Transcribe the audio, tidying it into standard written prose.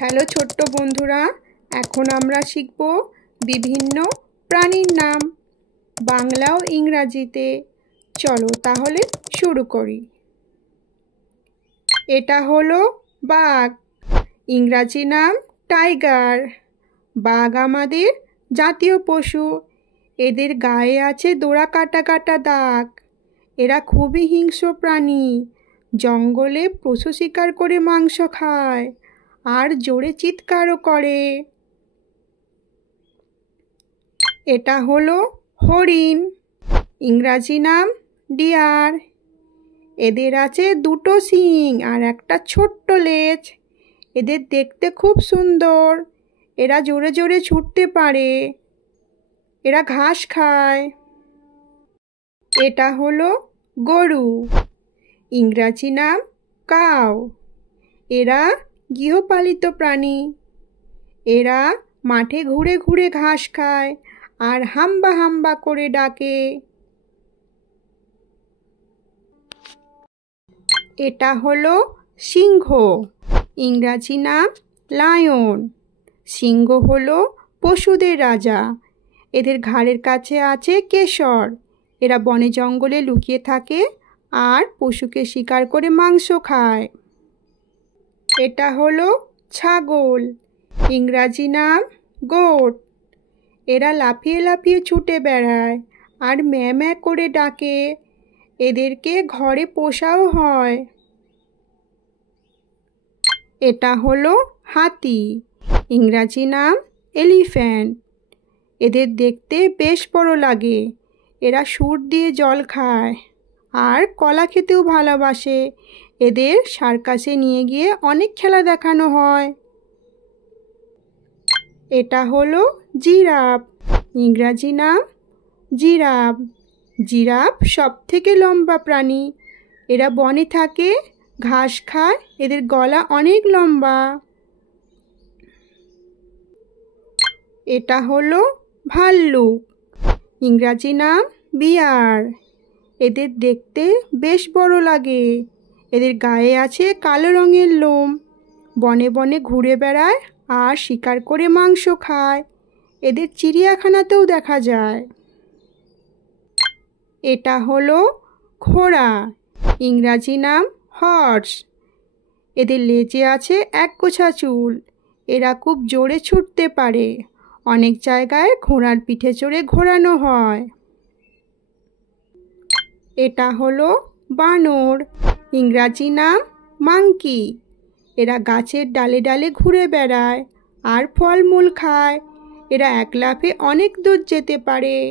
Hello ছোট্ট বন্ধুরা, এখন আমরা শিখব বিভিন্ন প্রাণীর নাম বাংলা ও ইংরাজিতে। চলো তাহলে শুরু করি। এটা হলো বাঘ, ইংরাজি নাম টাইগার। বাঘ আমাদের জাতীয় পশু। এদের গায়ে আছে ডোরা কাটা কাটা দাগ। এরা খুবই হিংস্র প্রাণী। জঙ্গলে পশু শিকার করে মাংস খায় আর জোরে চিৎকারও করে। এটা হলো হরিণ, ইংরাজি নাম ডিয়ার। এদের আছে দুটো শিং আর একটা ছোট্ট লেজ। এদের দেখতে খুব সুন্দর। এরা জোরে জোরে ছুটতে পারে। এরা ঘাস খায়। এটা হলো গরু, ইংরাজি নাম কাউ। এরা গৃহপালিত প্রাণী। এরা মাঠে ঘুরে ঘুরে ঘাস খায় আর হাম্বা হাম্বা করে ডাকে। এটা হলো সিংহ, ইংরাজি নাম লায়ন। সিংহ হলো পশুদের রাজা। এদের ঘাড়ের কাছে আছে কেশর। এরা বনে জঙ্গলে লুকিয়ে থাকে আর পশুকে শিকার করে মাংস খায়। এটা হলো ছাগল, ইংরাজি নাম গোট। এরা লাফিয়ে লাফিয়ে ছুটে বেড়ায় আর ম্যাঁ ম্যাঁ করে ডাকে। এদেরকে ঘরে পোষাও হয়। এটা হলো হাতি, ইংরাজি নাম এলিফ্যান্ট। এদের দেখতে বেশ বড় লাগে। এরা সুর দিয়ে জল খায় আর কলা খেতেও ভালোবাসে। এদের সার্কাসে নিয়ে গিয়ে অনেক খেলা দেখানো হয়। এটা হলো জিরাফ, ইংরাজি নাম জিরাফ। জিরাফ সবথেকে লম্বা প্রাণী। এরা বনে থাকে, ঘাস খায়। এদের গলা অনেক লম্বা। এটা হলো ভাল্লুক, ইংরাজি নাম বিয়ার। এদের দেখতে বেশ বড় লাগে। এদের গায়ে আছে কালো রঙের লোম। বনে বনে ঘুরে বেড়ায় আর শিকার করে মাংস খায়। এদের চিড়িয়াখানাতেও দেখা যায়। এটা হলো ঘোড়া, ইংরাজি নাম হর্স। এদের লেজে আছে একগোছা চুল। এরা খুব জোরে ছুটতে পারে। অনেক জায়গায় ঘোড়ার পিঠে চড়ে ঘোরানো হয়। এটা হলো বানর, ইংরাজি নাম মাংকি। এরা গাছের ডালে ডালে ঘুরে বেড়ায় আর ফলমূল খায়। এরা এক লাফে অনেক দূর যেতে পারে।